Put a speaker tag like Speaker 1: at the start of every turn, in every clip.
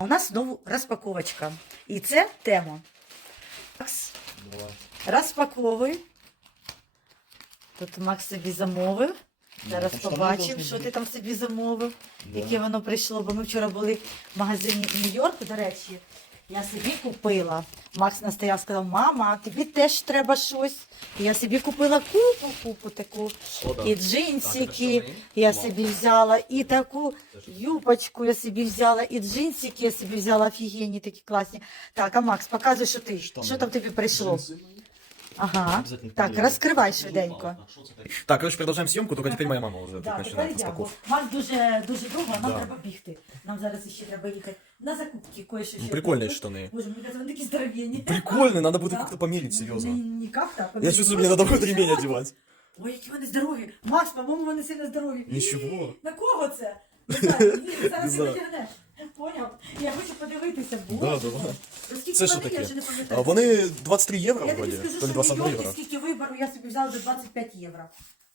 Speaker 1: У нас знову розпаковочка. І це тема. Макс, розпаковуй. Тут Макс собі замовив. Зараз
Speaker 2: там штани
Speaker 1: побачимо,
Speaker 2: должны
Speaker 1: що ти там собі замовив,
Speaker 2: Да.
Speaker 1: яке воно прийшло. Бо ми вчора були в магазині Нью-Йорк, до речі. Я собі купила. Макс настояв, сказав, мама, тобі теж треба щось. І я собі купила купу, купу таку.
Speaker 2: О, да.
Speaker 1: І джинсики я собі взяла, і таку юбочку я собі взяла, і джинсики я собі взяла офігенні, такі класні. Так, а Макс, показуй, що ти. Що там тобі прийшло?
Speaker 2: Джинсы.
Speaker 1: Ага.
Speaker 2: Обязательно
Speaker 1: Так,
Speaker 2: проверю.
Speaker 1: розкривай швиденько.
Speaker 2: Так, короче, продолжаем съемку, только теперь моя мама уже тут
Speaker 1: Да,
Speaker 2: начинает
Speaker 1: тепер я.
Speaker 2: распаковку.
Speaker 1: бо Макс дуже, дуже довго, а нам
Speaker 2: Да.
Speaker 1: треба бігти. Нам зараз ще треба їхати на закупки, кое-що ще.
Speaker 2: Прикольные
Speaker 1: купити.
Speaker 2: штаны.
Speaker 1: Боже, мені кажуть, вони такі здоровенні.
Speaker 2: Прикольно, надо будет
Speaker 1: Да.
Speaker 2: как-то померить, серьезно.
Speaker 1: Не, не как-то, а
Speaker 2: Я
Speaker 1: поміряти.
Speaker 2: чувствую, мне надо будет ремень одевать.
Speaker 1: Ой, які вони здорові. Макс, по-моєму, вони сильно здорові.
Speaker 2: Нічого.
Speaker 1: На кого це? Не знаю, ні,
Speaker 2: Не
Speaker 1: зараз
Speaker 2: знаю.
Speaker 1: ти витягнеш. Поняв? Я хочу подивитися.
Speaker 2: Да,
Speaker 1: Боже.
Speaker 2: давай.
Speaker 1: Ну,
Speaker 2: Це що таке? А вони 23 євро
Speaker 1: Я тобі скажу,
Speaker 2: то ли
Speaker 1: що в
Speaker 2: 22
Speaker 1: Нью-Йорку
Speaker 2: євро.
Speaker 1: скільки вибору, я собі взяла за 25 євро.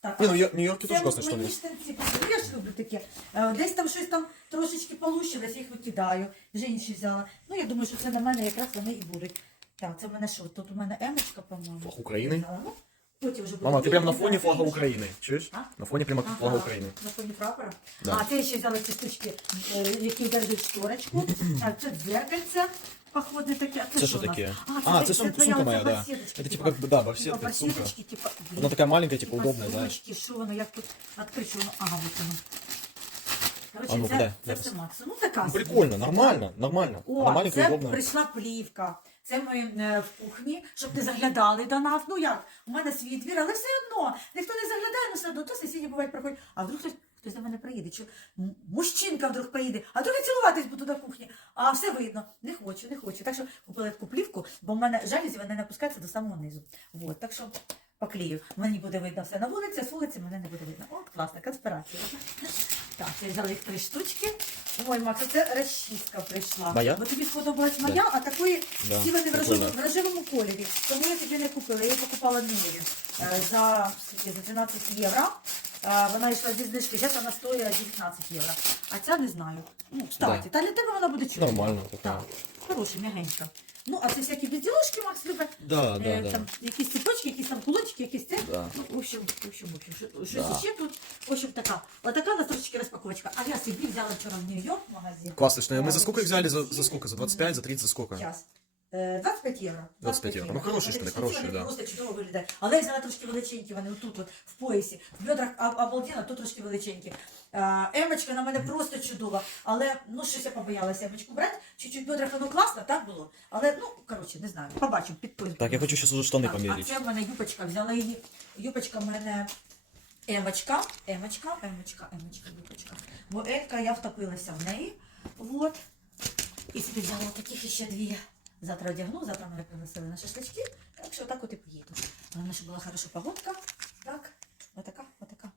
Speaker 1: Так,
Speaker 2: Ні, ну я- в Нью-Йорке
Speaker 1: теж
Speaker 2: тоже
Speaker 1: штани.
Speaker 2: мені
Speaker 1: штанці. Я ж люблю таке. Е, Десь там щось там трошечки полущилось, я їх викидаю. Вже інші взяла. Ну, я думаю, що це на мене якраз вони і будуть. Так, це в мене що? Тут у мене емочка, по-моєму.
Speaker 2: Флаг України?
Speaker 1: Ну, потім вже буде.
Speaker 2: Мама, ты прям на
Speaker 1: Ні,
Speaker 2: фоне
Speaker 1: ні,
Speaker 2: флага
Speaker 1: ні.
Speaker 2: Украины, чуешь?
Speaker 1: А?
Speaker 2: На фоне прямо
Speaker 1: Ага,
Speaker 2: флага Украины.
Speaker 1: На фоні прапора.
Speaker 2: Да.
Speaker 1: А, це я ще взяла ці штучки, е, які держать шторочку. А, це дзеркальце. Походне таке. А
Speaker 2: Це що
Speaker 1: у нас?
Speaker 2: таке?
Speaker 1: А,
Speaker 2: А,
Speaker 1: це,
Speaker 2: це сумка-
Speaker 1: твоя
Speaker 2: сумка
Speaker 1: оця
Speaker 2: моя, да.
Speaker 1: барсеточка,
Speaker 2: Это типа
Speaker 1: типа.
Speaker 2: как бы, да,
Speaker 1: Типа
Speaker 2: барсетка, сумка.
Speaker 1: барсеточки, типа, блин,
Speaker 2: Она такая маленькая, типа
Speaker 1: типа
Speaker 2: удобная, знаешь.
Speaker 1: сумочки, що воно, як тут відкрити, що воно, ага, вот воно. Короче,
Speaker 2: А ну,
Speaker 1: це,
Speaker 2: дай,
Speaker 1: це все
Speaker 2: посмотрю.
Speaker 1: Ну, така. Собі.
Speaker 2: Прикольно, нормально, нормально.
Speaker 1: О,
Speaker 2: маленькая,
Speaker 1: це
Speaker 2: удобная.
Speaker 1: прийшла плівка. Це ми е, в кухні, щоб не заглядали до нас. Ну як, у мене свій двір, але все одно. Ніхто не заглядає, ну все одно, то сусіді бувають проходять. А вдруг хтось, хтось до мене приїде, чи м- мужчинка вдруг приїде, а вдруг я цілуватись буду на кухні. А все видно. Не хочу, не хочу. Так що купила таку плівку, бо в мене жалюзі вони не опускаються до самого низу. Вот, так що поклею. Мені буде видно все на вулиці, а з вулиці мене не буде видно. О, класна конспірація. Так, я взяла їх три штучки. Ой, Макс, це розчистка прийшла.
Speaker 2: Моя?
Speaker 1: Бо тобі сподобалась моя, а такої
Speaker 2: Да,
Speaker 1: всі вони в
Speaker 2: прикольно.
Speaker 1: рожевому, в рожевому кольорі. Тому я тобі не купила. Я її покупала нові е, за, скільки, за 12 євро. Е, Вона йшла зі знижки, зараз вона стоїть 19 євро. А ця не знаю. Ну, кстати, та для тебе вона буде чудова.
Speaker 2: Нормально така.
Speaker 1: Так, хороша, м'ягенька. Ну, а це всякі безділушки, Макс любить.
Speaker 2: Да,
Speaker 1: Е,
Speaker 2: да, да.
Speaker 1: Там якісь ціпочки, якісь там кулончики, якісь це.
Speaker 2: Да.
Speaker 1: Ну, в общем, в общем, в общем, що- щось
Speaker 2: Да.
Speaker 1: ще тут. В общем, така. Отака у нас трошечки розпаковочка. А я собі взяла вчора в Нью-Йорк магазин.
Speaker 2: Классно, что мы за сколько взяли? За, за сколько? За 25, за 30, за сколько?
Speaker 1: Час. Е, 25 євро.
Speaker 2: 25 євро. Ну, хороші штани, хороші, да.
Speaker 1: Просто чудово виглядають. Але я взяла трошки величенькі, вони отут, от, в поясі. В бедрах а- обалденно, тут трошки величенькі. Е, Емочка на мене просто чудова. Але, ну, щось я побоялася емочку брати. Чуть-чуть в бедрах воно класно, так було. Але, ну, коротше, не знаю. Побачимо, підпис.
Speaker 2: Так, я хочу сейчас уже штаны
Speaker 1: Так,
Speaker 2: померить.
Speaker 1: А це в мене юбочка, взяла її. Юбочка в мене емочка, емочка, емочка, емочка, юбочка. Бо Елька, я втопилася в неї. Вот. І собі взяла таких ще дві. Завтра одягну, завтра мене пригласили на шашлички. Так що отак от і поїду. Головне, щоб була хороша погодка. Так, отака, отака.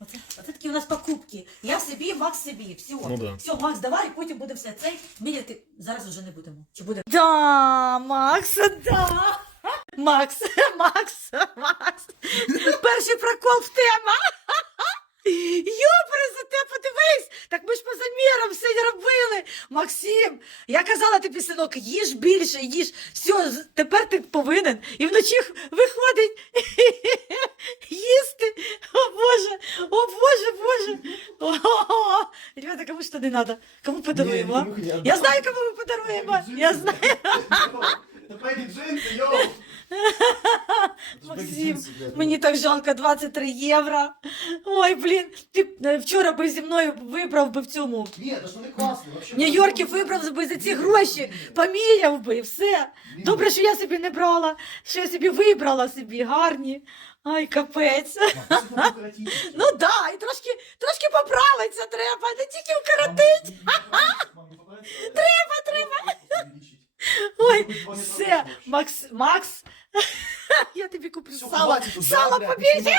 Speaker 1: Оце, оце такі у нас покупки. Я собі, Макс собі. Все.
Speaker 2: Ну да.
Speaker 1: Все, Макс, давай, потім буде все. Цей міряти зараз вже не будемо. Чи буде? Да, Макс, да. Макс, Макс, Макс. Перший прокол в тема. Подивись! Так ми ж по замірам все робили. Максим, я казала тобі, синок, їж більше, їж. Все, тепер ти повинен. І вночі виходить їсти. О Боже, о Боже, Боже. Ребята, кому що не треба? Кому подаруємо? Я знаю, кому ми подаруємо. Я знаю.
Speaker 3: Джинси, йоу!
Speaker 1: Максим, мені так жалко 23 євро. Ой, блін, ти е, вчора би зі мною вибрав би в цьому.
Speaker 3: Ні, то ж вони класні. вообще.
Speaker 1: Нью-Йоркі вибрав би за ці гроші, поміряв би, все.
Speaker 3: Ні.
Speaker 1: Добре, що я собі не брала, що я собі вибрала собі гарні. Ай, капець.
Speaker 3: Це демократично.
Speaker 1: Ну да, і трошки, трошки поправитися треба, не тільки вкоротити.
Speaker 3: Треба, треба.
Speaker 1: Ой, все, Макс, Макс, я тобі куплю сало, сало побільше.